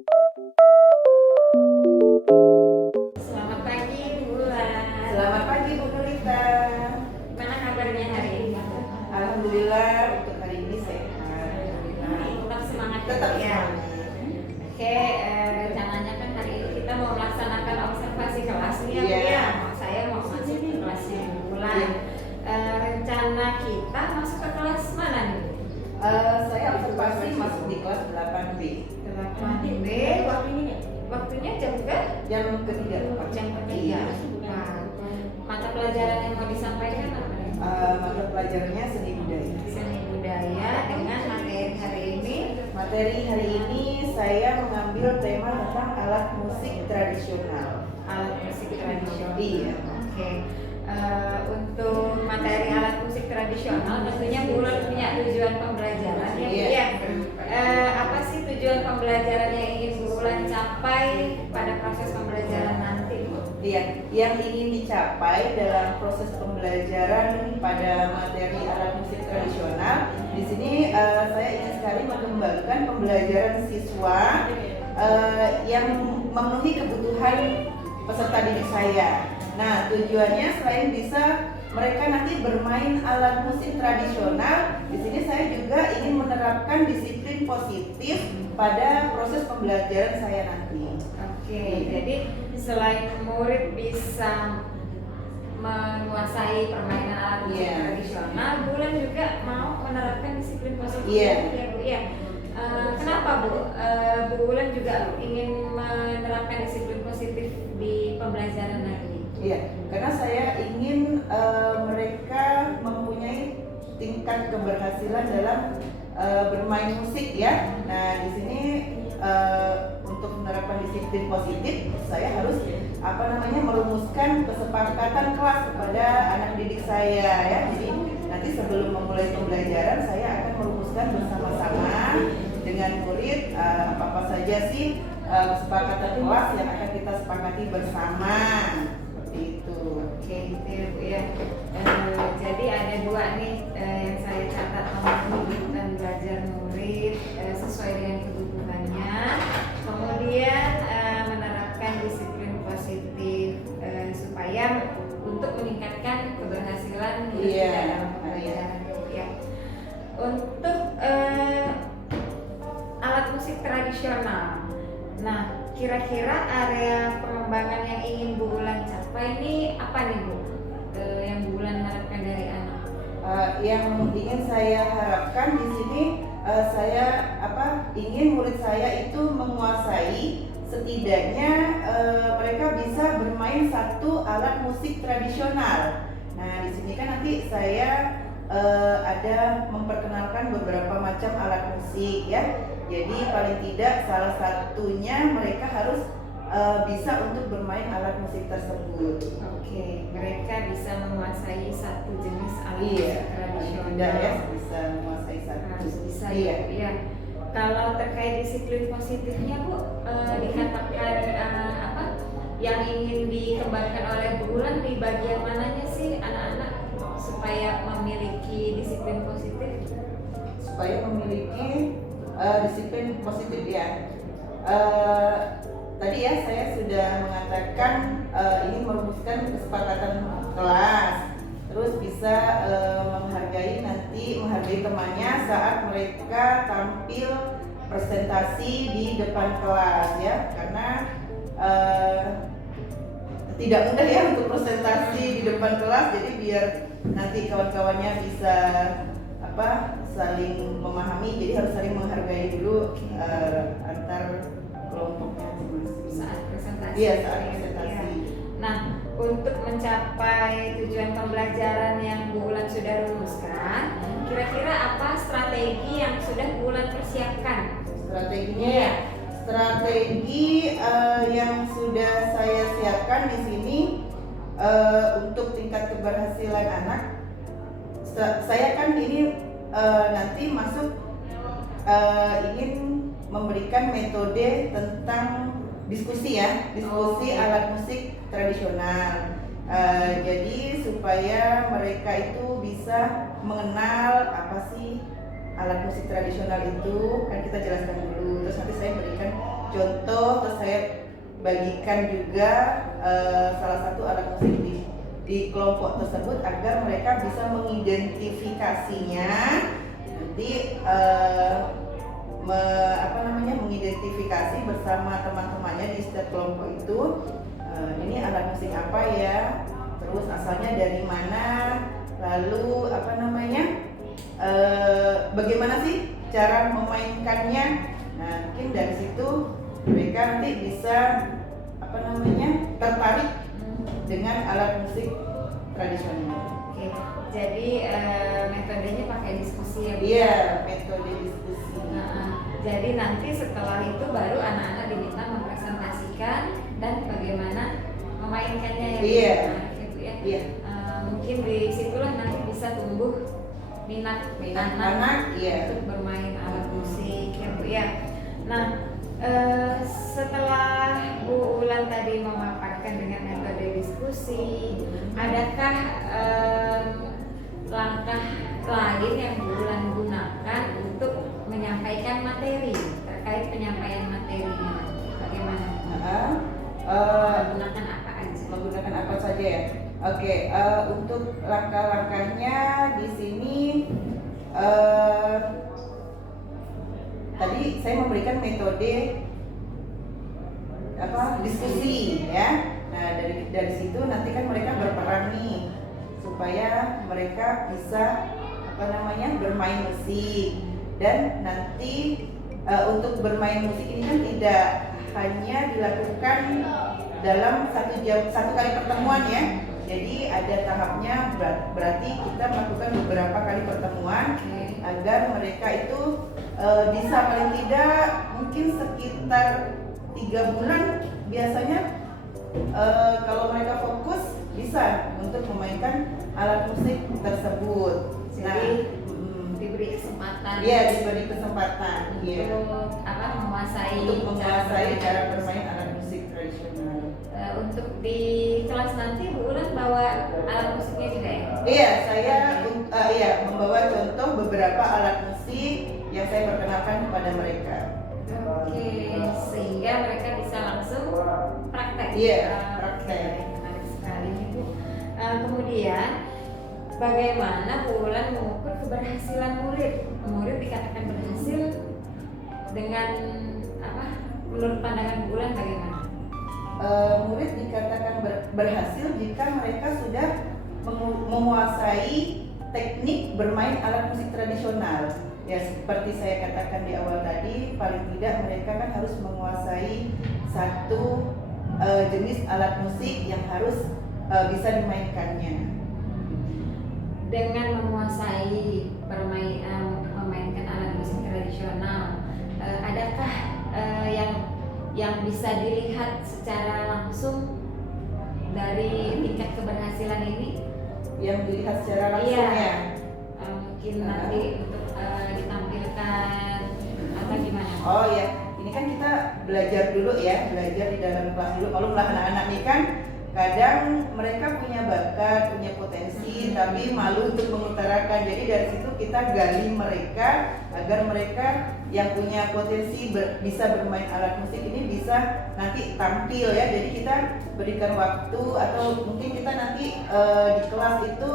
Selamat pagi, Bu Bulan. Selamat pagi Bu Nurita. Gimana kabarnya hari ini? Alhamdulillah untuk hari ini sehat. Tetap semangat Tetap ya. semangat. Oke, rencananya kan hari ini kita mau melaksanakan observasi kelas nih ya, Bu Iya. ya. Saya mau masuk ke kelasnya Bu Bulan. Iya. Rencana kita masuk ke kelas mana nih? Saya observasi masuk di kelas 8B. 8B. Waktunya jam ke? Jam ketiga. Jam ketiga. Iya. Nah, mata pelajaran yang mau disampaikan apa nih? Mata pelajarannya seni budaya. Seni budaya dengan materi hari ini. Materi hari ini saya mengambil tema tentang alat musik tradisional. Alat musik tradisional. Iya. Oke. Untuk materi alat musik tradisional tentunya Bu Bulan punya tujuan pembelajaran ya. Iya. Iya. Apa sih tujuan pembelajaran yang ingin Bu Bulan capai pada proses pembelajaran nanti, Bu? Iya, yang ingin dicapai dalam proses pembelajaran pada materi alat musik tradisional, di sini saya ingin sekali mengembangkan pembelajaran siswa yang memenuhi kebutuhan peserta didik saya. Nah, tujuannya selain bisa mereka nanti bermain alat musik tradisional, di sini saya juga ingin menerapkan disiplin positif pada proses pembelajaran saya nanti. Oke, jadi selain murid bisa menguasai permainan alat musik Iya. tradisional, Bu Bulan juga mau menerapkan disiplin positif. Iya. Ya, Bu ya. Kenapa Bu Bulan juga ingin menerapkan disiplin positif di pembelajaran hari ini? Iya, karena saya ingin mereka mempunyai tingkat keberhasilan dalam bermain musik ya. Nah, di sini untuk menerapkan disiplin positif, saya harus merumuskan kesepakatan kelas kepada anak didik saya ya. Jadi nanti sebelum memulai pembelajaran, saya akan merumuskan bersama-sama dengan murid apa saja sih kesepakatan kelas yang akan kita sepakati bersama. Itu. Oke, gitu ya Bu ya. Jadi ada dua nih yang saya catat dan belajar murid sesuai dengan kebutuhannya. Kemudian menerapkan disiplin positif supaya untuk meningkatkan keberhasilan murid Iya. dalam pembelajaran ya. Untuk alat musik tradisional. Nah, kira-kira area pengembangan yang ingin Bu Bulan capai ini apa nih Bu? Yang Bu Bulan harapkan dari anak? Yang ingin saya harapkan di sini saya ingin murid saya itu menguasai setidaknya mereka bisa bermain satu alat musik tradisional. Nah, di sini kan nanti saya ada memperkenalkan beberapa macam alat musik ya. Jadi paling tidak salah satunya mereka harus bisa untuk bermain alat musik tersebut. Oke, mereka bisa menguasai satu jenis alat musik Iya, tradisional. tidak ya bisa menguasai satu. Harus bisa Iya. ya. Kalau terkait disiplin positifnya Bu, dikatakan yang ingin dikembangkan oleh Bu Bulan di bagian mananya sih anak-anak supaya memiliki disiplin positif? Supaya memiliki disiplin positif ya. Tadi ya saya sudah mengatakan ingin merumuskan kesepakatan kelas, terus bisa menghargai temannya saat mereka tampil presentasi di depan kelas ya, karena tidak mudah ya untuk presentasi di depan kelas. Jadi biar nanti kawan-kawannya bisa saling memahami, jadi harus saling menghargai dulu antar kelompoknya Saat presentasi. Iya, saat presentasi. Nah, untuk mencapai tujuan pembelajaran yang Bu Bulan sudah rumuskan, kira-kira apa strategi yang sudah Bu Bulan persiapkan? Strateginya ya, strategi yang sudah saya siapkan di sini untuk tingkat keberhasilan anak. Saya kan ini nanti masuk ingin memberikan metode tentang diskusi ya, diskusi alat musik tradisional. Jadi supaya mereka itu bisa mengenal apa sih alat musik tradisional itu, kan kita jelaskan dulu. Terus nanti saya berikan contoh bagikan juga salah satu alat musik di kelompok tersebut agar mereka bisa mengidentifikasinya nanti mengidentifikasi bersama teman-temannya di setiap kelompok itu ini alat musik apa ya, terus asalnya dari mana, lalu bagaimana sih cara memainkannya. Nah, mungkin dari situ mereka nanti bisa tertarik dengan alat musik tradisional. Oke, jadi metodenya pakai diskusi ya Bu? Iya, metode diskusi. Jadi nanti setelah itu baru anak-anak diminta mempresentasikan dan bagaimana memainkannya ya Bu? Iya. Gitu ya. Iya. Mungkin di situlah nanti bisa tumbuh minat anak iya, untuk bermain alat musik ya Bu ya. Nah, setelah Bu Ulan tadi memaparkan dengan metode diskusi, adakah langkah lain yang Bu Ulan gunakan untuk menyampaikan materi terkait penyampaian materinya? Bagaimana? Menggunakan apa aja? Menggunakan apa saja ya? Oke, untuk langkah-langkahnya di sini tadi saya memberikan metode diskusi ya. Nah, dari situ nanti kan mereka berperan nih supaya mereka bisa bermain musik. Dan nanti untuk bermain musik ini kan tidak hanya dilakukan dalam satu kali pertemuan ya. Jadi ada tahapnya, berarti kita melakukan beberapa kali pertemuan agar mereka itu bisa paling tidak mungkin sekitar 3 bulan biasanya kalau mereka fokus bisa untuk memainkan alat musik tersebut. Jadi diberi kesempatan. Iya, diberi kesempatan. Untuk menguasai cara bermain alat musik tradisional. Untuk di kelas nanti Bu Ulan bawa alat musiknya juga ya? Iya, saya membawa contoh beberapa alat musik yang saya perkenalkan kepada mereka. Oke, sehingga mereka bisa langsung praktek. Iya, praktek. Menarik sekali nih Bu. Kemudian bagaimana Bu Ulan mengukur keberhasilan murid? Murid dikatakan berhasil dengan apa? Menurut pandangan Bu Ulan bagaimana? Murid dikatakan berhasil jika mereka sudah menguasai teknik bermain alat musik tradisional. Ya, seperti saya katakan di awal tadi, paling tidak mereka kan harus menguasai satu jenis alat musik yang harus bisa dimainkannya. Dengan menguasai memainkan alat musik tradisional, adakah yang bisa dilihat secara langsung dari tingkat keberhasilan ini? Yang dilihat secara langsung ya? Mungkin nanti untuk ditampilkan atau gimana? Oh ya, ini kan kita belajar dulu ya, belajar di dalam kelas dulu. Kalau anak-anak ini kan kadang mereka punya bakat, punya potensi, tapi malu untuk mengutarakan. Jadi dari situ kita gali mereka agar mereka yang punya potensi bisa bermain alat musik ini bisa nanti tampil ya. Jadi kita berikan waktu, atau mungkin kita nanti di kelas itu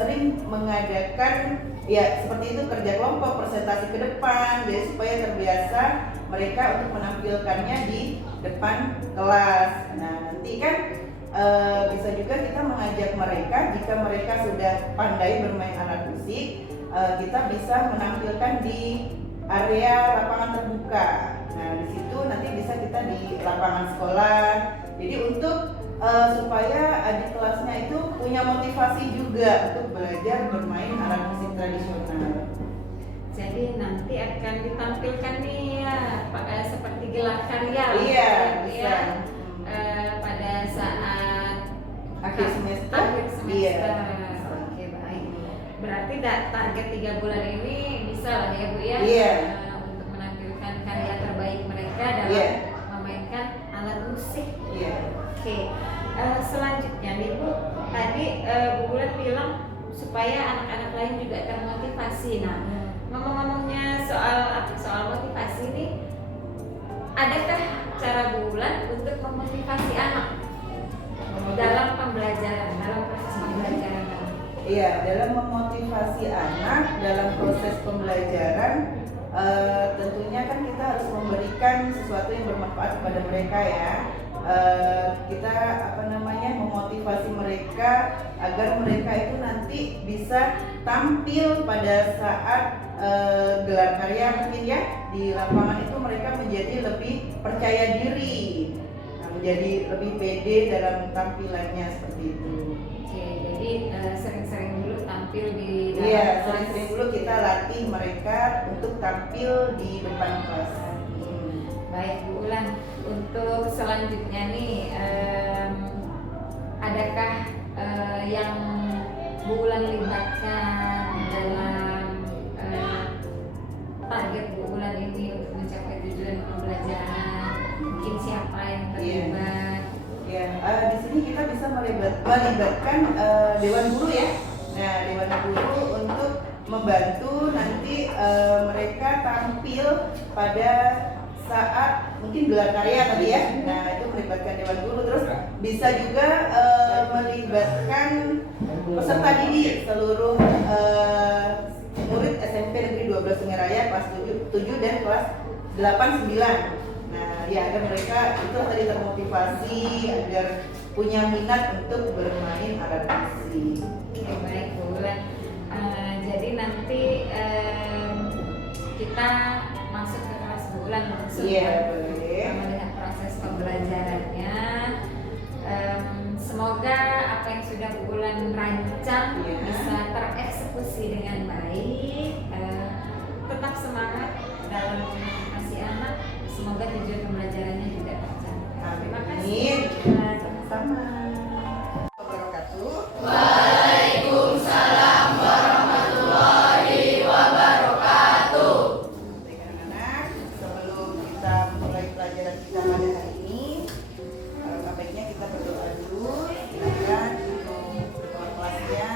sering mengadakan ya seperti itu, kerja kelompok, presentasi ke depan, jadi supaya terbiasa mereka untuk menampilkannya di depan kelas. Nah, nanti kan bisa juga kita mengajak mereka, jika mereka sudah pandai bermain alat musik, kita bisa menampilkan di area lapangan terbuka. Nah, di situ nanti bisa kita di lapangan sekolah. Jadi untuk supaya adik kelasnya itu punya motivasi juga untuk belajar bermain alat musik tradisional. Jadi nanti akan ditampilkan nih ya, seperti gelar karya. Iya, bisa. Pada saat akhir semester. Iya. Oke, baik. Berarti target 3 bulan ini bisa lah ya Bu ya. Iya. Untuk menampilkan karya terbaik mereka dalam memainkan alat musik. Iya. Oke. Selanjutnya nih Bu, tadi Bu Ulan bilang supaya anak-anak lain juga termotivasi. Nah, ngomong-ngomongnya soal motivasi nih, adakah cara Bu Ulan untuk Iya, dalam memotivasi anak dalam proses pembelajaran, tentunya kan kita harus memberikan sesuatu yang bermanfaat kepada mereka ya. Kita memotivasi mereka agar mereka itu nanti bisa tampil pada saat gelar karya mungkin ya di lapangan itu mereka menjadi lebih percaya diri, menjadi lebih pede dalam tampilannya seperti itu. Oke, jadi sering-sering dulu tampil di Iya, dalam sering-sering dulu kita latih mereka untuk tampil di depan kelas. Baik Bu Ulan, untuk selanjutnya nih adakah yang Bu Ulan libatkan dalam target Bu Ulan ini untuk mencapai tujuan pembelajaran? Mungkin siapa yang terlibat? Ya, di sini kita bisa melibatkan Dewan Guru ya. Nah, Dewan Guru untuk membantu nanti mereka tampil pada saat mungkin gelar karya tadi ya. Nah, itu melibatkan Dewan Guru. Terus bisa juga melibatkan peserta didik seluruh murid SMP Negeri 12 Sungai Raya kelas 7 dan kelas 8 9. Nah, ya agar mereka itu tadi termotivasi agar punya minat untuk bermain alat musik. Oke, baik Bu Ulan. Jadi nanti kita masuk ke kelas Bu Ulan langsung. Iya, ya, boleh. melihat proses pembelajarannya. Semoga apa yang sudah Bu Ulan rancang Iya. bisa tereksekusi dengan baik. Tetap semangat dalam motivasi anak. Semoga tujuan pembelajarannya juga tercapai. Terima kasih. Amin. Sama-sama. Wabarakatuh. Waalaikumsalam warahmatullahi wabarakatuh. Baik anak-anak, sebelum kita mulai pelajaran kita pada hari ini, alangkah baiknya kita berdoa dulu. Silakan untuk ketua kelasnya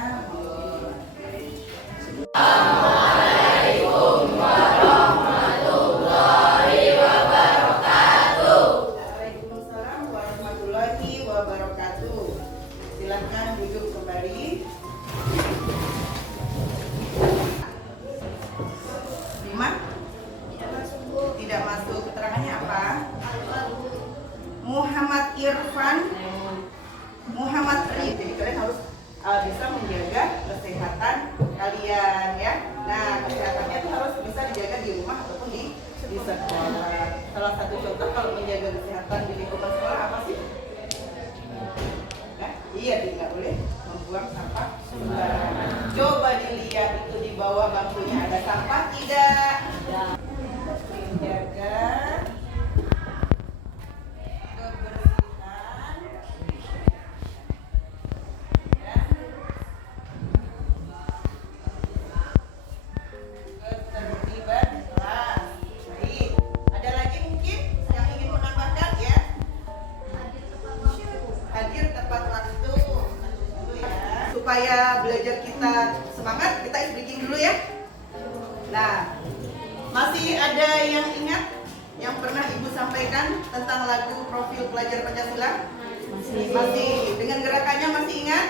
Assalamualaikum warahmatullahi wabarakatuh. Waalaikumsalam warahmatullahi wabarakatuh. Silakan duduk kembali. Lima? Tidak masuk. Keterangannya apa? Muhammad Irfan. Muhammad Ri. Jadi kalian harus bisa menjaga kesehatan kalian ya. Nah, kesehatannya itu harus bisa dijaga di rumah ataupun di sekolah. Salah satu contoh kalau menjaga kesehatan di lingkungan sekolah apa sih? Nah, iya, tidak boleh membuang sampah sembarangan. Coba dilihat itu di bawah bangkunya ada sampah tidak? Menjaga kebersihan dan ketertiban kelas. Baik, ada lagi mungkin yang ingin menambahkan ya? Hadir tepat waktu. Dulu ya. Supaya belajar kita semangat, kita is breaking dulu ya. Nah, masih ada yang ingat yang pernah Ibu sampaikan tentang lagu Profil Pelajar Pancasila? Masih. Dengan gerakannya masih ingat?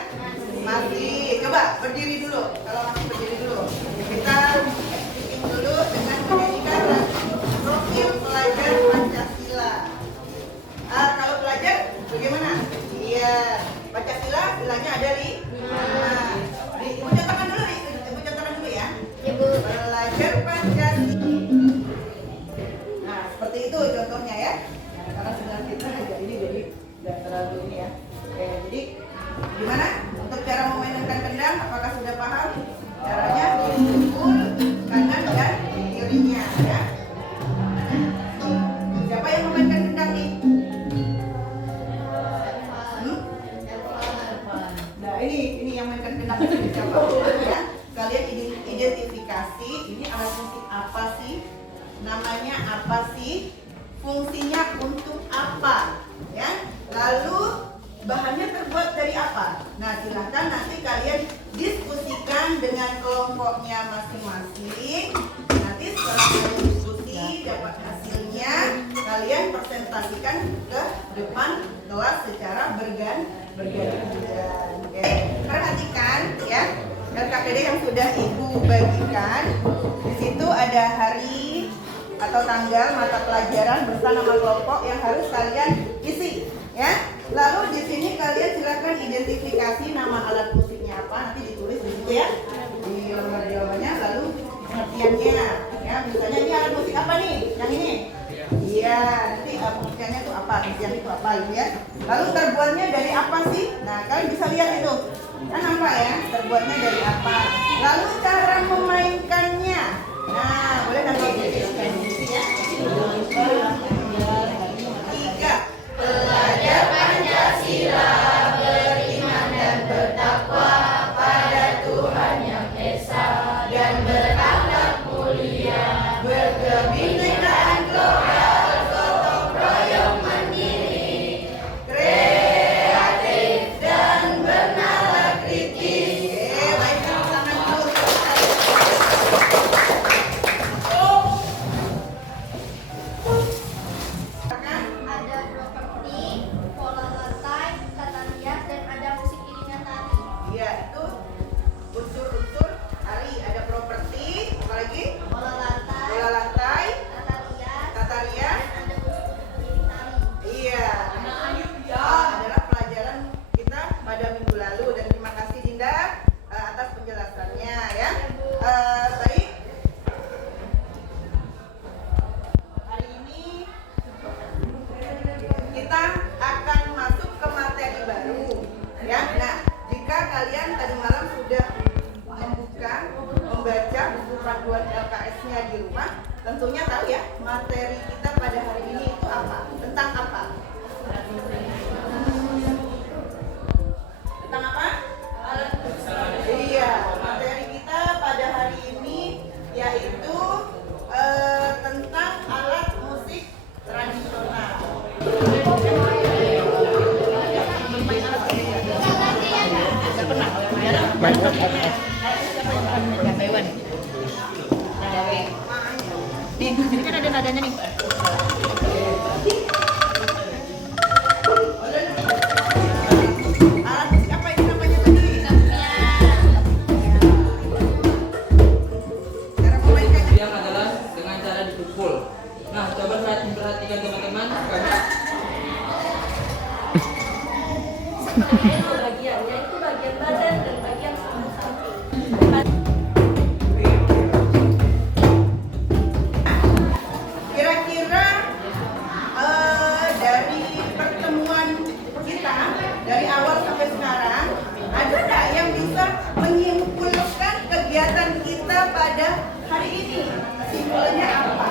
Masih. Coba berdiri dulu. Kalau masih berdiri dulu. Kita speaking dulu dengan menyanyikan lagu Profil Pelajar Pancasila. Kalau pelajar bagaimana? Iya. Pancasila silanya ada di mana? Ibu contohkan dulu nih. Ibu contohkan dulu ya. Ibu pelajar Pancasila. Nah, seperti itu contohnya ya. Nah, karena sebenarnya kita agak ini jadi nggak terlalu ini ya. Oke, jadi gimana untuk cara memainkan kendang? Apakah sudah paham? Caranya dipukul kanan dan kirinya ya. Siapa yang memainkan kendang nih? Nah, ini yang mainkan kendang ini siapa? Ya, kalian identifikasi ini alat musik apa sih? Namanya apa sih? Fungsinya untuk apa? Ya. Lalu bahannya terbuat dari apa? Nah, silahkan nanti kalian diskusikan dengan kelompoknya masing-masing. Nanti setelah kalian diskusi dapat hasilnya, kalian presentasikan ke depan kelas secara bergantian. Oke, perhatikan ya. RKPD yang sudah Ibu bagikan. Di situ ada hari atau tanggal mata pelajaran beserta nama kelompok yang harus kalian isi, ya. Lalu di sini kalian silakan identifikasi nama alat musiknya apa, nanti ditulis di situ ya, di lembar jawabannya. Lalu pengertiannya, ya. Misalnya ini alat musik apa nih? Yang ini? Iya, nanti pengertiannya itu apa? Pengertian itu apa, gitu ya. Lalu terbuatnya dari apa sih? Nah, kalian bisa lihat itu. Kan nampak ya, terbuatnya dari apa. Lalu cara memainkannya. Nah, boleh nanti dijelaskan ya. 3. Belajar Pancasila, beriman dan bertakwa pada Tuhan Yang Esa, dan berakhlak mulia, berkebinekaan global, gotong royong mandiri, kreatif dan bernalar kritis. Baik, tangan dulu. Ada properti, pola lantai, tata rias, dan ada musik iringan tari. Iya, itu unsur-unsur hari. Ada properti, apa lagi? Pola lantai, Bola lantai, tata rias, tata rias. dan ada musik iringan tari. Iya. Adalah pelajaran kita pada minggu lalu, dan terima kasih Dinda atas penjelasannya ya. Baik. Hari ini kita akan masuk ke materi baru ya. Nah, jika kalian tadi malam sudah membaca buku panduan LKS-nya di rumah, tentunya tahu ya materi kita pada hari ini itu apa, tentang apa. Tentang apa? Iya, materi kita pada hari ini yaitu tentang alat musik tradisional. Nih, ini kan ada nadanya nih. Alat musik apa ini namanya tadi? Cara memainkannya. Yang adalah dengan cara dipukul. Nah, coba perhatikan teman-teman. Itu bagiannya, itu bagian badan dan bagian samping. Kira-kira dari pertemuan kita dari awal sampai sekarang, ada nggak yang bisa menyimpulkan kegiatan kita pada hari ini? Kesimpulannya apa?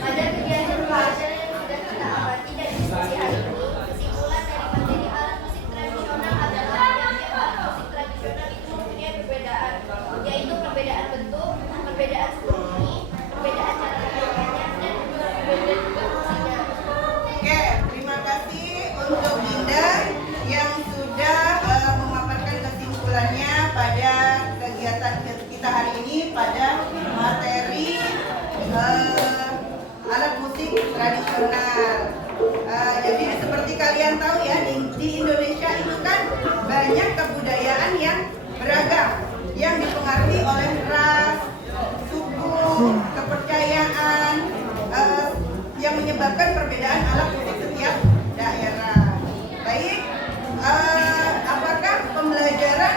Pada kegiatan pelajaran yang sudah kita amati dan diskusi hari ini, kesimpulan dari materi alat musik tradisional adalah yang alat musik tradisional itu mempunyai perbedaan, yaitu perbedaan bentuk, perbedaan bunyi, perbedaan cara memainkannya, dan juga perbedaan juga fungsinya. Oke, terima kasih untuk Dinda yang sudah memaparkan kesimpulannya pada kegiatan kita hari ini pada materi alat musik tradisional. Jadi seperti kalian tahu ya, di Indonesia itu kan banyak kebudayaan yang beragam, yang dipengaruhi oleh ras, suku, kepercayaan, yang menyebabkan perbedaan alat musik setiap daerah. Baik, apakah pembelajaran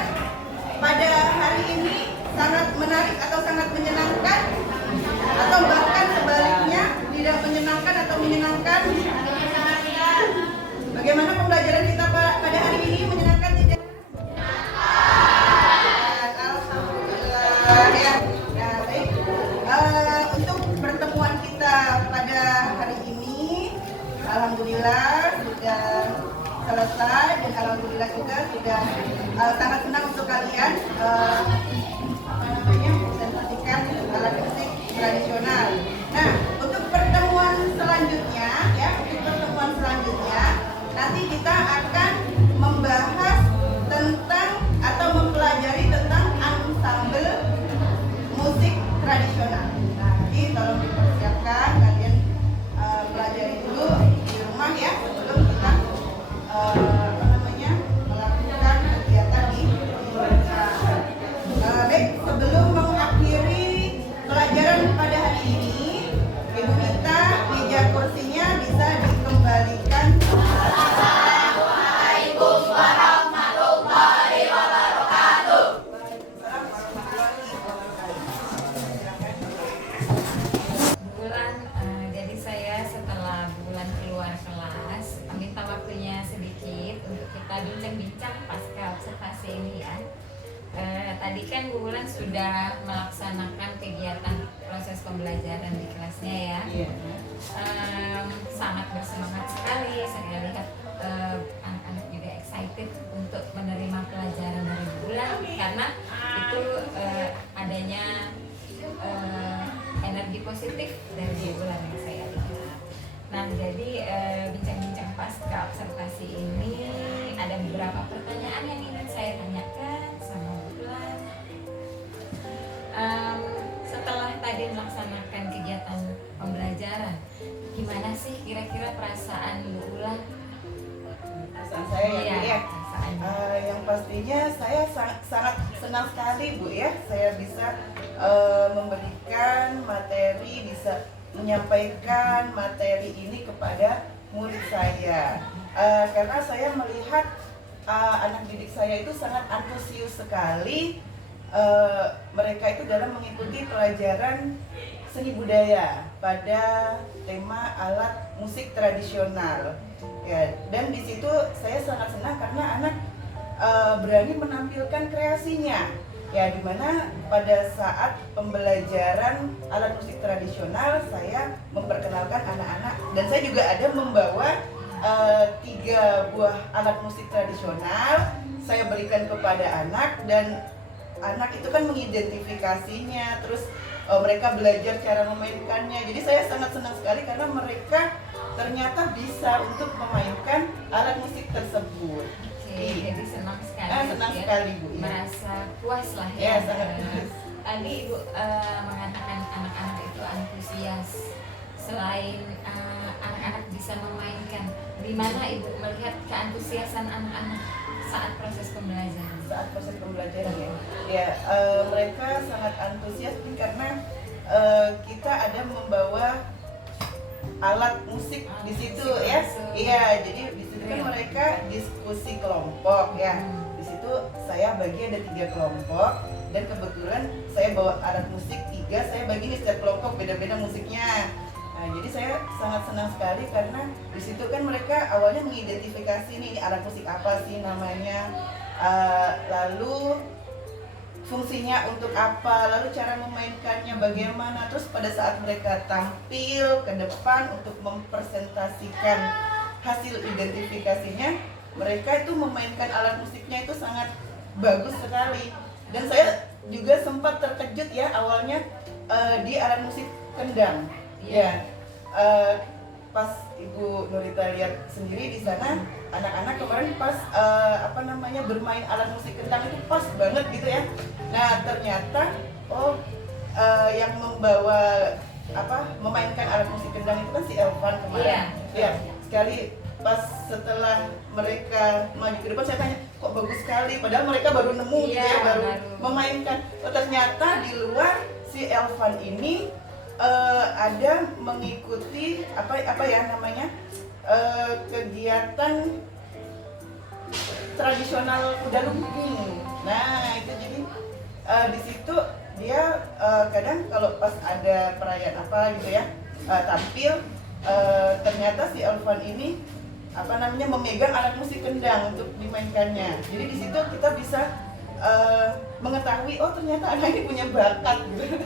pada hari ini sangat menarik atau sangat menyenangkan, atau bahkan sebaliknya tidak menyenangkan atau menyenangkan? Bagaimana pembelajaran kita pada hari ini, menyenangkan tidak? Alhamdulillah ya. Nah, baik. Untuk pertemuan kita pada hari ini, alhamdulillah sudah selesai, dan alhamdulillah juga sudah sangat senang untuk kalian presentasikan alat musik tradisional. Nah, untuk pertemuan selanjutnya ya, nanti kita akan membahas tentang atau mempelajari tentang ansambel musik tradisional. Nah, nanti tolong dipersiapkan, kalian pelajari dulu di rumah ya, sebelum kita melakukan kegiatan di rumah. sudah melaksanakan kegiatan proses pembelajaran di kelasnya ya. Iya. Sangat bersemangat sekali saya lihat, anak-anak juga excited untuk menerima pelajaran dari Bu Ulan karena itu adanya energi positif dari Bu Ulan yang saya lihat. Nah, jadi bincang-bincang pasca observasi ini ada beberapa pertanyaan yang ingin saya tanyakan sama Bu Ulan. Setelah tadi melaksanakan kegiatan pembelajaran, gimana sih kira-kira perasaan Bu Ulan? Perasaan saya ya, Bu, ya. Perasaannya. Yang pastinya saya sangat senang sekali Bu ya, saya bisa memberikan materi, bisa menyampaikan materi ini kepada murid saya. Karena saya melihat anak didik saya itu sangat antusias sekali, mereka itu dalam mengikuti pelajaran seni budaya pada tema alat musik tradisional. Ya, dan di situ saya sangat senang karena anak berani menampilkan kreasinya. Ya, dimana pada saat pembelajaran alat musik tradisional saya memperkenalkan anak-anak dan saya juga ada membawa 3 buah alat musik tradisional saya berikan kepada anak dan anak itu kan mengidentifikasinya, terus mereka belajar cara memainkannya. Jadi saya sangat senang sekali karena mereka ternyata bisa untuk memainkan alat musik tersebut. Oke, jadi senang sekali. Senang ya. sekali Bu. Ya. Merasa puas lah Ya, ya. sangat puas. Tadi Ibu mengatakan anak-anak itu antusias. Selain anak-anak bisa memainkan, di mana Ibu melihat keantusiasan anak-anak saat proses pembelajaran? Saat proses pembelajaran ya, mereka sangat antusias karena kita ada membawa alat musik di situ ya. Iya, jadi di situ kan mereka diskusi kelompok ya. Di situ saya bagi ada 3 kelompok dan kebetulan saya bawa alat musik 3, saya bagi nih setiap kelompok beda-beda musiknya. Nah, jadi saya sangat senang sekali karena di situ kan mereka awalnya mengidentifikasi nih alat musik apa sih namanya, lalu fungsinya untuk apa, lalu cara memainkannya bagaimana. Terus pada saat mereka tampil ke depan untuk mempresentasikan hasil identifikasinya, mereka itu memainkan alat musiknya itu sangat bagus sekali. Dan saya juga sempat terkejut ya awalnya di alat musik kendang. Ya, pas Ibu Nurita lihat sendiri di sana, anak-anak kemarin pas bermain alat musik kendang itu pas banget gitu ya. Nah ternyata yang membawa memainkan alat musik kendang itu kan si Elvan kemarin. Iya. Sekali pas setelah mereka maju ke depan saya tanya, kok bagus sekali, padahal mereka baru nemu gitu ya, baru memainkan. Ternyata di luar si Elvan ini ada mengikuti kegiatan tradisional kuda lumping. Nah itu jadi di situ dia kadang kalau pas ada perayaan apa gitu ya tampil, ternyata si Elvan ini memegang alat musik kendang untuk dimainkannya. Jadi di situ kita bisa mengetahui ternyata anak ini punya bakat gitu.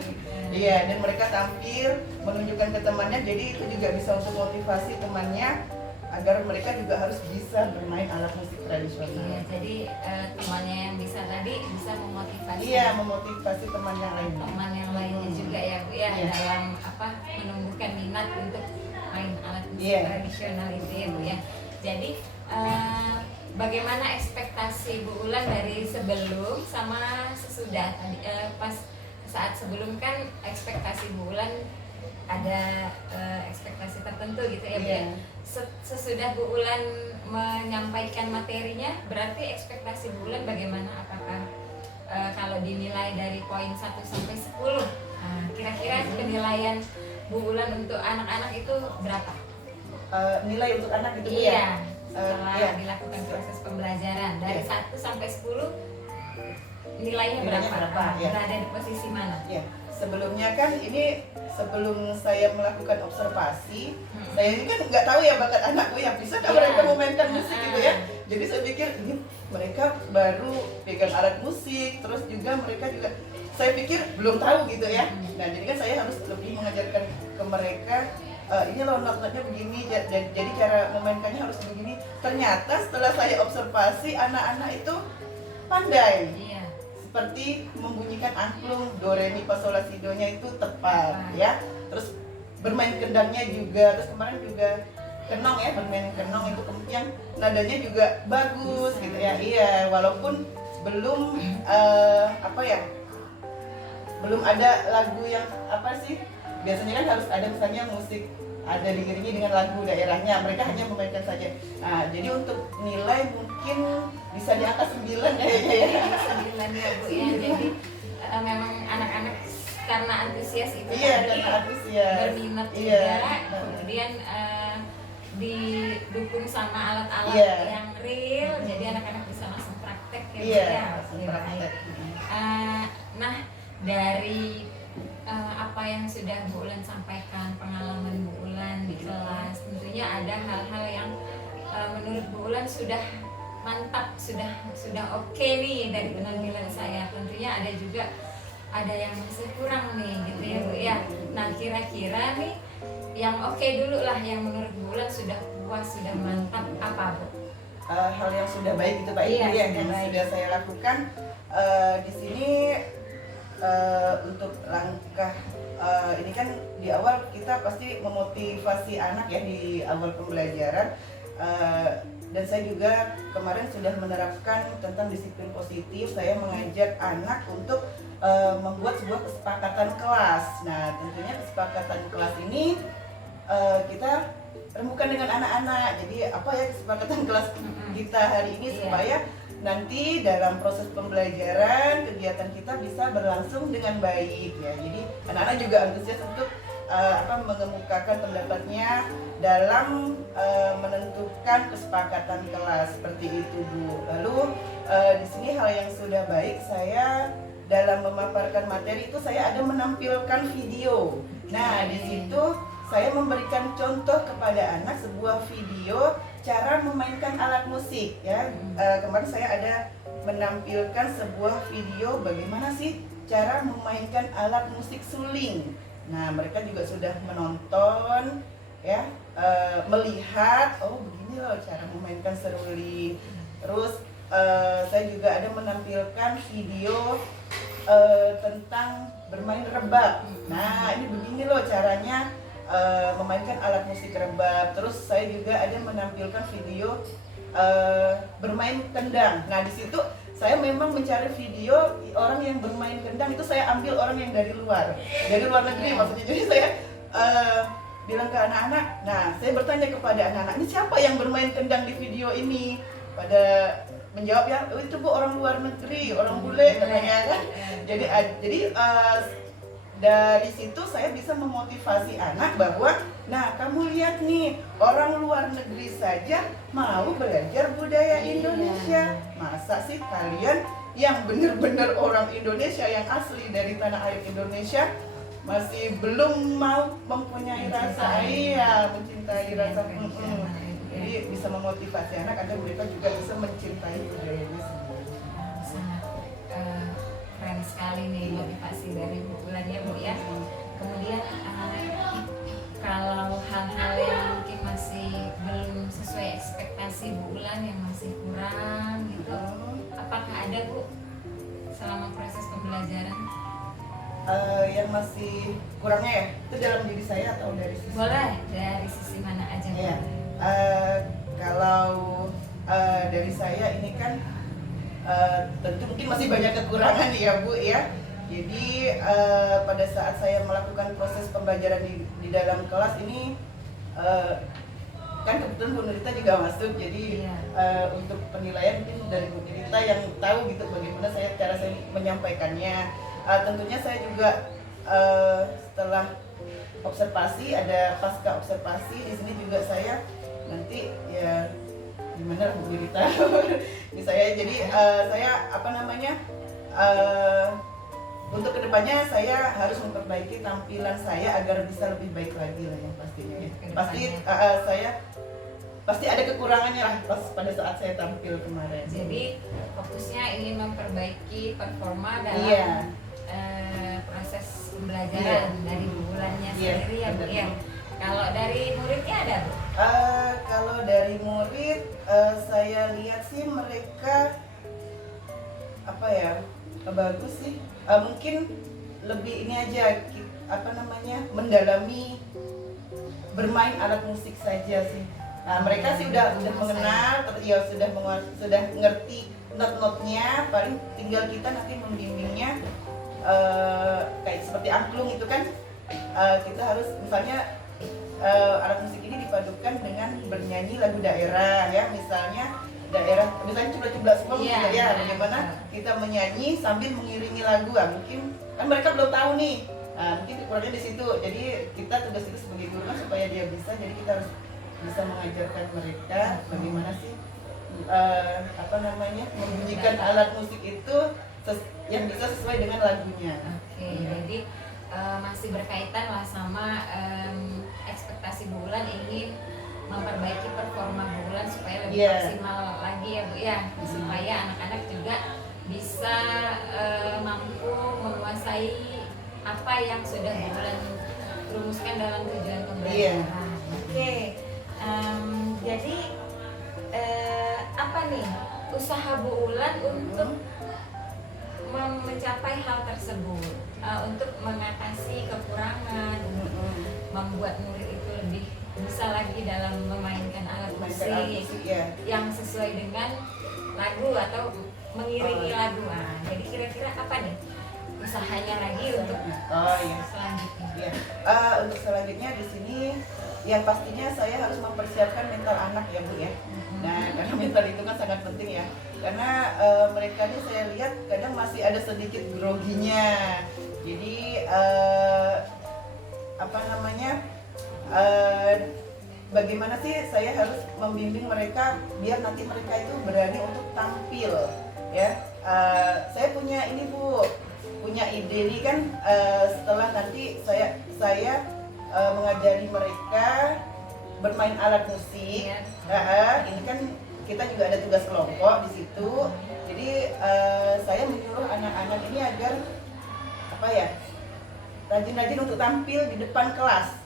Iya, dan mereka tampil menunjukkan ke temannya, jadi itu juga bisa untuk motivasi temannya agar mereka juga harus bisa bermain alat musik tradisional. Iya, jadi temannya yang bisa tadi bisa memotivasi. Iya, memotivasi teman yang lain. Teman yang lainnya juga ya Bu ya, dalam menumbuhkan minat untuk main alat musik tradisional itu ya Bu ya. Jadi bagaimana ekspektasi Bu Ulan dari sebelum sama sesudah tadi? Pas saat sebelum kan ekspektasi Bu Ulan ada ekspektasi tertentu gitu ya Bu ya. Sesudah Bu Ulan menyampaikan materinya, berarti ekspektasi Bu Ulan bagaimana? Apakah kalau dinilai dari poin 1 sampai 10, kira-kira penilaian Bu Ulan untuk anak-anak itu berapa? Nilai untuk anak itu iya, setelah dilakukan proses pembelajaran dari 1 sampai 10 nilainya berapa? Berada di posisi mana? Ya, sebelumnya kan ini sebelum saya melakukan observasi, saya ini kan nggak tahu ya bakat anakku ya, bisa nggak mereka memainkan musik gitu ya. Jadi saya pikir ini mereka baru pegang alat musik, terus juga mereka juga saya pikir belum tahu gitu ya. Nah jadi kan saya harus lebih mengajarkan ke mereka, ini loh not-notnya begini, jadi cara memainkannya harus begini. Ternyata setelah saya observasi, anak-anak itu pandai. Iya. Seperti membunyikan angklung, do re mi fa sol la si do nya itu tepat ya. Terus bermain kendangnya juga, terus kemarin juga kenong ya, bermain kenong itu yang nadanya juga bagus gitu ya. Iya, walaupun belum apa ya, belum ada lagu yang apa sih, biasanya kan harus ada misalnya musik ada diiringi dengan lagu daerahnya, mereka hanya memainkan saja. Nah jadi untuk nilai mungkin bisa di angka 9 kayaknya ya. 9 ya Bu ya. Jadi memang anak-anak karena antusias itu Iya, tadi, karena antusias. berminat Iya. juga, kemudian didukung sama alat-alat Iya. yang real, jadi anak-anak bisa langsung praktek ya Bu Iya, ya. langsung Oke, praktek. baik. Nah dari apa yang sudah Bu Ulan sampaikan, pengalaman Bu Ulan di kelas, tentunya ada hal-hal yang menurut Bu Ulan sudah mantap, sudah oke nih dari penampilan saya. Tentunya ada juga ada yang masih kurang nih gitu ya Bu ya. Nah kira-kira nih yang oke dulu lah, yang menurut Bu Ulan sudah puas, sudah mantap, apa Bu? Hal yang sudah baik itu Pak Ibu Iya, ya, sudah yang baik. sudah saya lakukan di sini. Untuk langkah ini kan di awal kita pasti memotivasi anak ya di awal pembelajaran, dan saya juga kemarin sudah menerapkan tentang disiplin positif. Saya mengajak anak untuk membuat sebuah kesepakatan kelas. Nah tentunya kesepakatan kelas ini kita rembukan dengan anak-anak. Jadi apa ya kesepakatan kelas kita hari ini, Iya. supaya nanti dalam proses pembelajaran kegiatan kita bisa berlangsung dengan baik ya. Jadi anak-anak juga antusias untuk mengemukakan pendapatnya dalam menentukan kesepakatan kelas, seperti itu Bu. Lalu di sini hal yang sudah baik, saya dalam memaparkan materi itu saya ada menampilkan video. Nah di situ saya memberikan contoh kepada anak sebuah video cara memainkan alat musik ya. Kemarin saya ada menampilkan sebuah video bagaimana sih cara memainkan alat musik suling. Nah mereka juga sudah menonton ya, melihat oh begini loh cara memainkan seruling. Terus saya juga ada menampilkan video tentang bermain rebab. Nah ini begini loh caranya memainkan alat musik rebab. Terus saya juga ada menampilkan video bermain kendang. Nah di situ saya memang mencari video orang yang bermain kendang, itu saya ambil orang yang dari luar negeri maksudnya. Jadi saya bilang ke anak-anak, nah saya bertanya kepada anak-anak, ini siapa yang bermain kendang di video ini? Pada menjawab ya, oh, itu Bu orang luar negeri, orang bule katanya kan. Jadi dari situ saya bisa memotivasi anak bahwa, nah kamu lihat nih, orang luar negeri saja mau belajar budaya Indonesia. Masa sih kalian yang benar-benar orang Indonesia yang asli dari tanah air Indonesia masih belum mau mempunyai rasa mencintai rasa. Jadi bisa memotivasi anak agar mereka juga bisa mencintai budayanya sendiri. Sangat keren sekali nih motivasi dari Bu Ulan ya Bu ya. Kemudian kalau hal-hal yang mungkin masih belum sesuai ekspektasi Bu Ulan, yang masih kurang gitu, apakah ada Bu selama proses pembelajaran? Yang masih kurangnya ya, itu dalam diri saya atau dari sisi? Boleh dari sisi mana aja Bu? Ya, kalau dari saya ini kan tentu mungkin masih banyak kekurangan ya Bu ya. Jadi pada saat saya melakukan proses pembelajaran di dalam kelas ini, kan kebetulan Bu Nurita juga masuk. Jadi untuk penilaian mungkin dari Bu Nurita yang tahu gitu bagaimana cara saya menyampaikannya. Tentunya saya juga setelah observasi, ada pasca observasi di sini juga saya nanti ya gimana Bu Nurita ini saya jadi saya untuk kedepannya saya harus memperbaiki tampilan saya agar bisa lebih baik lagi lah yang pastinya ya. Pasti ada kekurangannya lah pada saat saya tampil kemarin. Jadi fokusnya ingin memperbaiki performa dalam Iya. proses pembelajaran dari bulannya sendiri ya Bu ya. Kalau dari muridnya ada Bu? Kalau dari murid saya lihat sih mereka apa ya, bagus sih. Mungkin lebih ini aja mendalami bermain alat musik saja sih. Nah, mereka sih udah mengenal, ya sudah ngerti not-notnya, paling tinggal kita nanti membimbingnya. Kayak seperti angklung itu kan, kita harus misalnya alat musik ini dipadukan dengan bernyanyi lagu daerah ya, misalnya coba-coba semua ya, bagaimana kita menyanyi sambil mengiringi lagu. Mungkin kan mereka belum tahu nih, mungkin kurangnya di situ. Jadi kita tugas itu sebagai guru kan supaya dia bisa, jadi kita harus bisa mengajarkan mereka bagaimana sih membunyikan alat musik itu yang bisa sesuai dengan lagunya. Jadi masih berkaitan lah sama ekspektasi bulan ingin memperbaiki performa bulan supaya lebih maksimal lagi ya Bu ya, supaya anak-anak juga bisa mampu menguasai apa yang sudah bulan rumuskan dalam tujuan pembelajaran. Jadi apa nih usaha Bu Ulan untuk mencapai hal tersebut, untuk mengatasi kekurangan, membuat murid itu lebih bisa lagi dalam memainkan alat musik yang sesuai dengan lagu atau mengiringi lagu. Jadi kira-kira apa nih usahanya lagi untuk selanjutnya? Untuk selanjutnya di sini yang pastinya saya harus mempersiapkan mental anak ya Bu ya. Nah, karena mental itu kan sangat penting ya. Karena mereka ini saya lihat kadang masih ada sedikit groginya. Jadi bagaimana sih saya harus membimbing mereka biar nanti mereka itu berani untuk tampil ya. Saya punya ini Bu, punya ide nih kan, setelah nanti saya mengajari mereka bermain alat musik. Ini kan kita juga ada tugas kelompok di situ. Jadi saya menyuruh anak-anak ini agar rajin-rajin untuk tampil di depan kelas.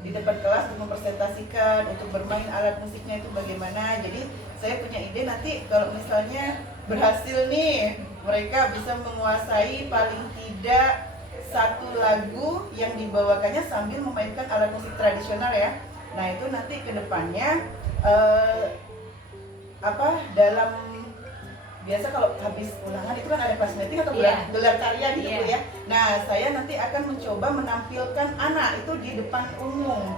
Di depan kelas untuk mempresentasikan, untuk bermain alat musiknya itu bagaimana. Jadi saya punya ide nanti kalau misalnya berhasil nih, mereka bisa menguasai paling tidak satu lagu yang dibawakannya sambil memainkan alat musik tradisional ya. Nah itu nanti ke depannya dalam biasa kalau habis ulangan itu kan ada class meeting atau gelar karya gitu Bu ya. Nah saya nanti akan mencoba menampilkan anak itu di depan umum,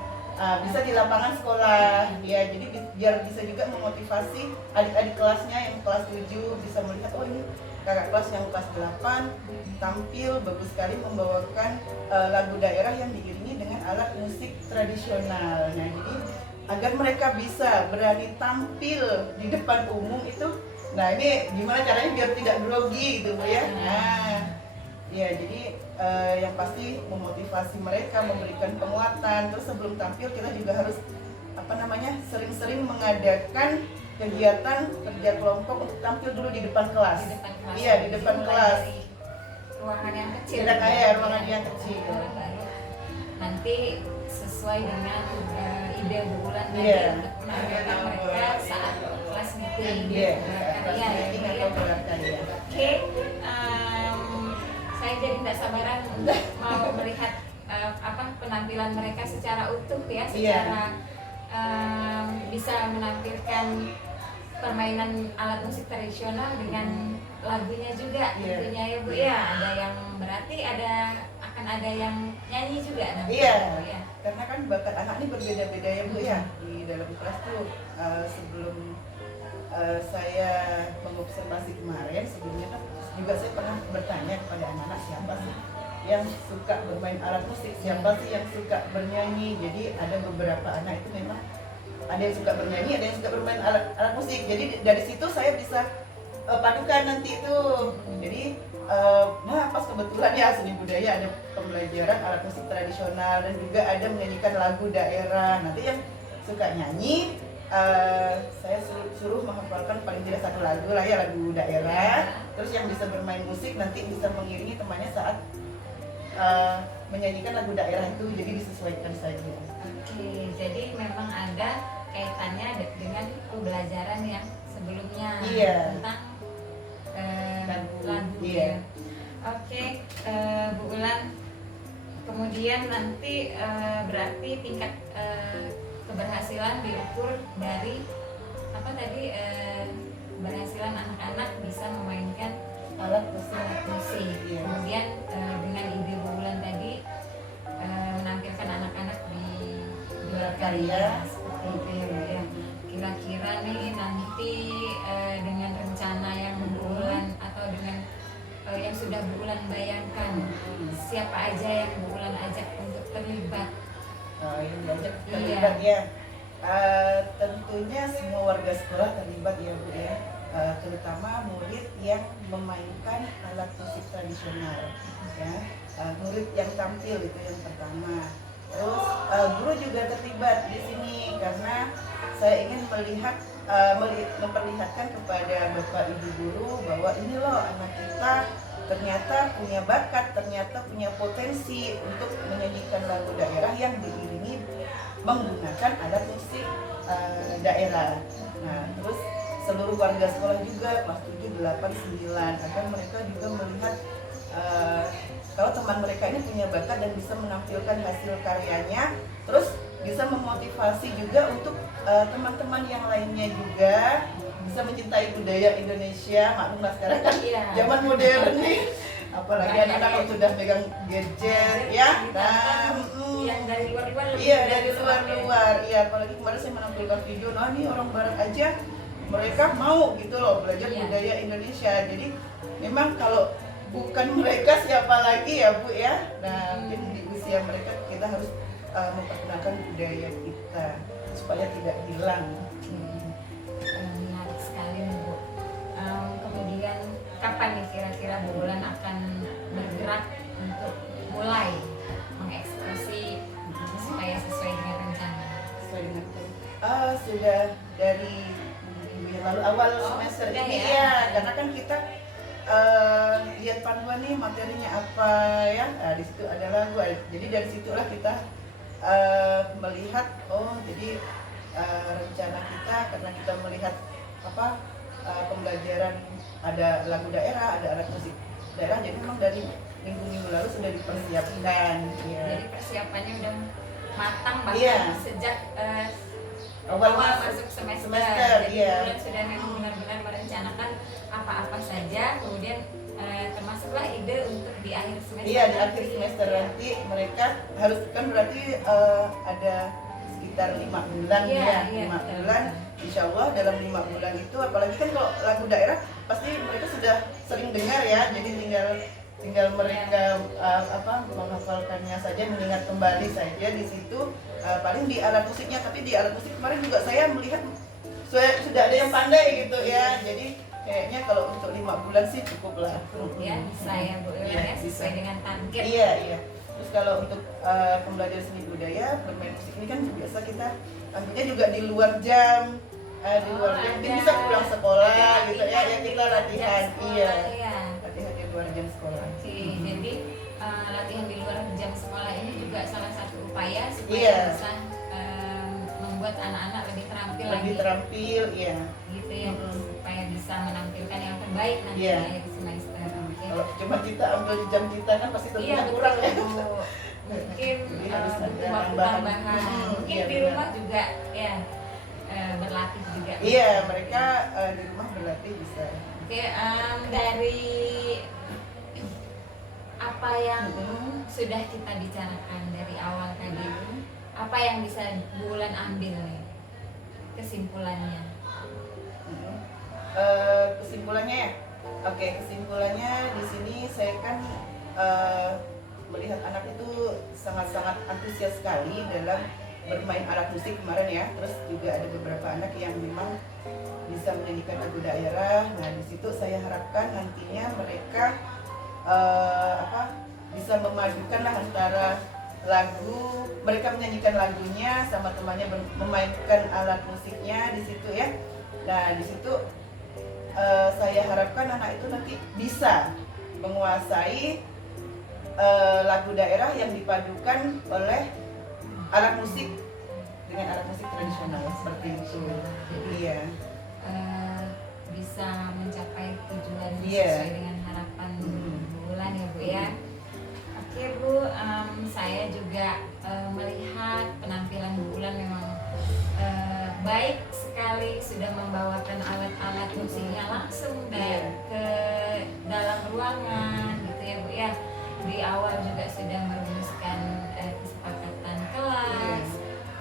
bisa di lapangan sekolah ya. Jadi biar bisa juga memotivasi adik-adik kelasnya yang kelas 7 bisa melihat, oh ini kakak kelas yang kelas 8 tampil bagus sekali membawakan lagu daerah yang diiringi dengan alat musik tradisional. Nah jadi agar mereka bisa berani tampil di depan umum itu, nah ini gimana caranya biar tidak grogi gitu Bu ya. Nah ya jadi yang pasti memotivasi mereka, memberikan penguatan. Terus sebelum tampil kita juga harus sering-sering mengadakan kegiatan kerja kelompok untuk tampil dulu di depan kelas. Di depan kelas. Ruangan yang kecil. Ruangan yang kecil. Nanti sesuai dengan ide Bu Ulan tadi untuk menampilkan mereka saat kelas meeting. Oke, saya jadi tidak sabaran mau melihat penampilan mereka secara utuh ya, secara bisa menampilkan permainan alat musik tradisional dengan lagunya juga tentunya ya Bu ya. Ada yang berarti akan ada yang nyanyi juga nanti. Karena kan bakat anak ini berbeda-beda ya Bu ya. Di dalam kelas tuh sebelum saya mengobservasi kemarin, sebelumnya kan juga saya pernah bertanya kepada anak-anak siapa sih yang suka bermain alat musik, siapa sih yang suka bernyanyi. Jadi ada beberapa anak itu memang ada yang suka bernyanyi, ada yang suka bermain alat musik. Jadi dari situ saya bisa padukan nanti itu. Jadi pas kebetulan ya seni budaya ada pembelajaran alat musik tradisional dan juga ada menyanyikan lagu daerah. Nanti yang suka nyanyi saya suruh menghafalkan paling tidak satu lagu lah ya, lagu daerah. Terus yang bisa bermain musik nanti bisa mengiringi temannya saat menyanyikan lagu daerah itu, jadi disesuaikan saja. Oke, jadi memang ada kaitannya dengan pembelajaran yang sebelumnya Iya. tentang Lagu. lagu Iya. ya. Oke, Bu Ulan, kemudian nanti berarti tingkat keberhasilan diukur dari apa tadi, keberhasilan anak-anak bisa memainkan Alat musik. alat musik. Iya. Kemudian dengan ide Bu Ulan tadi menampilkan anak-anak di gelar karya seperti itu ya Bu ya. Kira-kira nih nanti dengan rencana yang Bu Ulan atau dengan yang sudah Bu Ulan bayangkan, siapa aja yang Bu Ulan ajak untuk terlibat? Yang diajak Iya. terlibat ya. Tentunya semua warga sekolah terlibat ya Bu ya. Terutama murid yang memainkan alat musik tradisional ya. Murid yang tampil itu yang pertama. Terus guru juga terlibat di sini karena saya ingin memperlihatkan kepada Bapak Ibu guru bahwa ini loh anak kita ternyata punya bakat, ternyata punya potensi untuk menyanyikan lagu daerah yang diiringi menggunakan alat musik daerah. Nah, terus seluruh warga sekolah juga kelas 7, 8, 9 agar mereka juga melihat kalau teman mereka ini punya bakat dan bisa menampilkan hasil karyanya, terus bisa memotivasi juga untuk teman-teman yang lainnya juga bisa mencintai budaya Indonesia. Maklumlah sekarang kan Iya. zaman modern nih, apalagi Banyak anak-anak ya. yang sudah megang gadget ya. Nah, yang dari luar-luar lebih iya dari dari luar-luar, iya apalagi kemarin saya menampilkan video, nah ini orang barat aja mereka mau gitu loh belajar Iya. budaya Indonesia. Jadi memang kalau bukan mereka siapa lagi ya Bu ya. Nah mungkin di usia mereka kita harus memperkenalkan budaya kita supaya tidak hilang. Menarik sekali nih Bu. Kemudian kapan nih kira-kira Bu Ulan akan bergerak untuk mulai mengeksekusi supaya sesuai dengan rencana? Sesuai dengan sudah dari minggu yang lalu awal Oh, semester sudah ini ya? ya, karena kan kita lihat panduan nih materinya apa ya. Nah, di situ ada lagu, jadi dari situlah kita melihat oh jadi rencana kita karena kita melihat apa pembelajaran ada lagu daerah, ada alat musik daerah, jadi memang dari minggu-minggu lalu sudah dipersiapkan ya. Jadi persiapannya udah matang bahkan Iya. sejak Awal masuk semester. Jadi iya. Bu Ulan sudah memang benar-benar merencanakan apa-apa saja, kemudian termasuklah ide untuk di akhir semester. Iya, di akhir nanti. semester Iya. nanti mereka harus kan berarti ada sekitar 5 bulan Iya, ya, iya, 5 betul. bulan. Insya Allah dalam 5 bulan itu, apalagi kan kalau lagu daerah pasti mereka sudah sering dengar ya, jadi tinggal mereka menghafalkannya saja, mengingat kembali saja di situ. Paling di alat musiknya, tapi di alat musik kemarin juga saya melihat sudah ada yang pandai gitu ya. Jadi kayaknya kalau untuk 5 bulan sih cukup lah. Ya, bisa ya Bu Ulan Iya, ya, bisa. sesuai dengan target. Iya. Terus kalau untuk pembelajaran seni budaya, bermain musik ini kan biasa kita ambilnya juga di luar jam, mungkin ada. bisa pulang sekolah Ada gitu ya, latihan di kita luar latihan, jam sekolah, iya, ya. latihan di luar jam sekolah. Oke, jadi latihan di luar jam sekolah ini juga salah satu upaya supaya Iya. bisa membuat anak-anak lebih terampil Lebih lagi, terampil, iya. gitu ya, Mm-mm. supaya bisa menampilkan yang terbaik nanti Iya. di akhir semester. Oke. Kalau cuma kita ambil di jam kita kan pasti Iya tentunya betul kurang ya. Bu. Mungkin Jadi harus ada butuh waktu tambahan. tambahan. Mungkin Iya, di benar. rumah juga ya berlatih juga. Iya, mereka di rumah berlatih bisa. Oke, dari apa yang sudah kita bicarakan dari awal tadi, apa yang bisa Bu Ulan ambil nih kesimpulannya? Kesimpulannya ya, oke, kesimpulannya di sini saya kan melihat anak itu sangat-sangat antusias sekali dalam bermain alat musik kemarin ya. Terus juga ada beberapa anak yang memang bisa menyanyikan lagu daerah. Nah di situ saya harapkan nantinya mereka bisa memadukan lah antara lagu, mereka menyanyikan lagunya sama temannya memainkan alat musiknya di situ ya. Nah di situ saya harapkan anak itu nanti bisa menguasai lagu daerah yang dipadukan oleh alat musik dengan alat musik tradisional seperti itu. Iya. Bisa mencapai tujuan Iya. sesuai dengan harapan Bu Ulan ya Bu ya. Oke Bu, saya juga melihat penampilan Bu Ulan memang baik sekali, sudah membawakan alat-alat musiknya langsung ke dalam ruangan gitu ya Bu ya. Di awal juga sudah merumuskan kesepakatan kelas.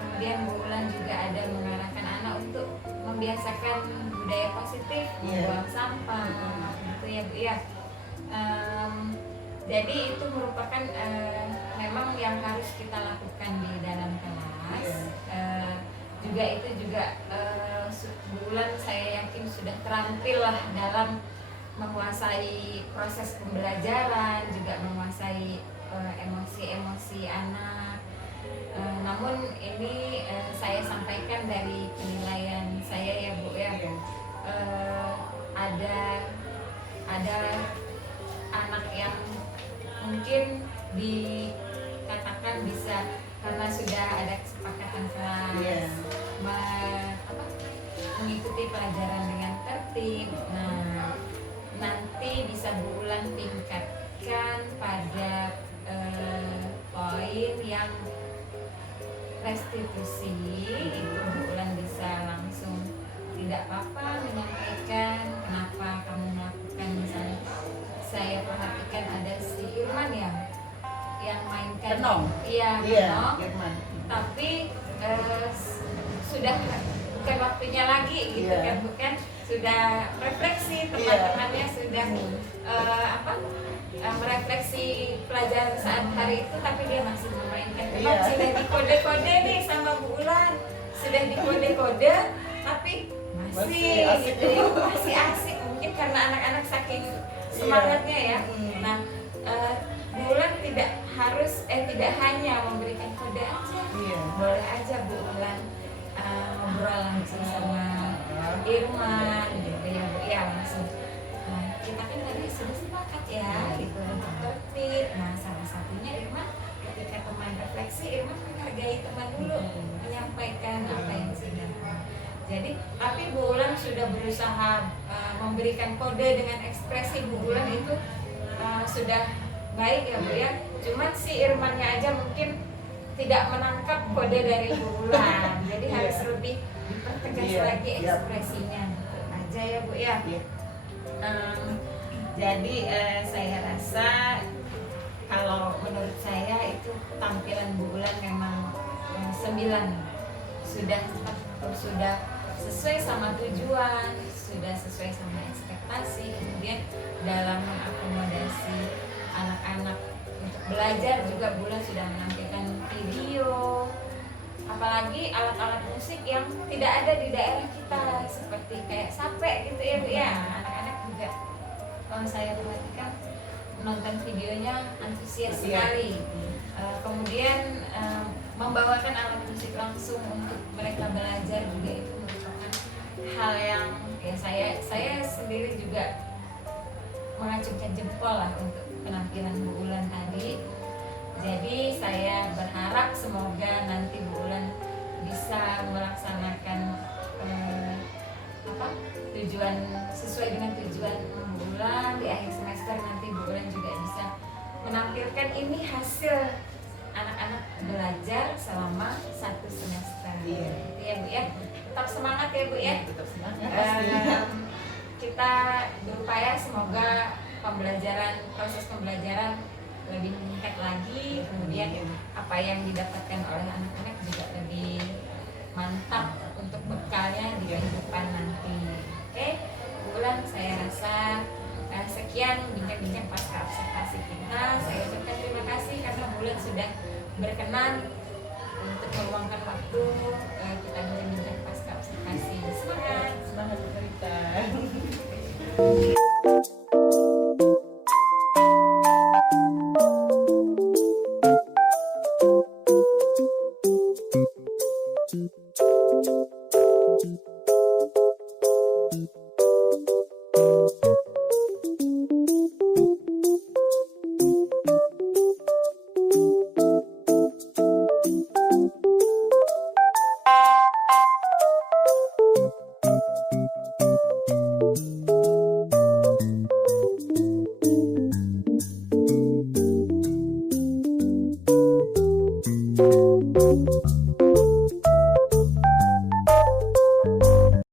Kemudian Bu Ulan juga ada mengarahkan anak untuk membiasakan budaya positif, membuang sampah gitu ya Bu ya. Jadi itu merupakan memang yang harus kita lakukan di dalam kelas. Juga itu juga Bu Ulan saya yakin sudah terampil lah dalam menguasai proses pembelajaran, juga menguasai emosi-emosi anak. Namun ini saya sampaikan dari penilaian saya ya Bu ya. Ada anak yang mungkin dikatakan bisa karena sudah ada kesepakatan kelas mengikuti pelajaran dengan tertib. Nah, nanti bisa Bu Ulan tingkatkan pada poin yang restitusi. Itu Bu Ulan bisa langsung tidak apa-apa menyampaikan kenapa kamu melakukan. Misalnya saya perhatikan ada si Irman yang mainkan Kenong. Iya, Irman. tapi sudah bukan waktunya lagi gitu kan, bukan, sudah refleksi, teman-temannya sudah merefleksi pelajaran saat hari itu, tapi dia masih memainkan kenong. Sudah dikode-kode nih sama Bu Ulan, sudah dikode-kode tapi masih asik. gitu ya, masih asik, mungkin karena anak-anak saking semangatnya ya. Nah, Bu Ulan tidak hanya memberikan kode aja, boleh aja Bu Ulan ngobrol langsung sama Irman gitu ya Bu ya, langsung. Nah, kita kan tadi sudah sepakat ya gitu untuk tertib. Nah, salah satunya Irman ketika teman refleksi, Irman menghargai teman dulu, menyampaikan apa yang sudah. Jadi, tapi Bu Ulan sudah berusaha memberikan kode dengan ekspresi Bu Ulan itu sudah baik ya Bu ya. Cuman si Irmannya aja mungkin tidak menangkap kode dari Bu Ulan. Jadi harus lebih dipertegas lagi ekspresinya. Gitu aja ya Bu ya. Jadi saya rasa kalau menurut saya itu tampilan Bu Ulan memang 9 sudah sesuai sama tujuan, sudah sesuai sama ekspektasi. Kemudian dalam mengakomodasi anak-anak untuk belajar juga Bu Ulan sudah menampilkan video, apalagi alat-alat musik yang tidak ada di daerah kita seperti kayak sape gitu ya Bu ya. Anak-anak juga kalau saya perhatikan menonton videonya antusias sekali. Kemudian membawakan alat musik langsung untuk mereka belajar juga itu merupakan hal yang ya saya sendiri juga mengacungkan jempol lah untuk penampilan Bu Ulan tadi. Jadi saya berharap semoga nanti Bu Ulan bisa melaksanakan tujuan sesuai dengan tujuan Bu Ulan. Di akhir semester nanti Bu Ulan juga bisa menampilkan ini hasil anak-anak belajar selama 1 semester. Gitu ya Bu ya. Tetap semangat ya Bu ya. Tetap semangat. Kita berupaya semoga proses pembelajaran lebih meningkat lagi, kemudian apa yang didapatkan oleh anak-anak juga lebih mantap untuk bekalnya di kehidupan nanti. Oke, Bu Ulan, saya rasa sekian bincang-bincang pasca observasi kita. Saya ucapkan terima kasih karena Bu Ulan sudah berkenan untuk meluangkan waktu kita bincang-bincang pasca observasi. Semangat Bu Rita. Thank you.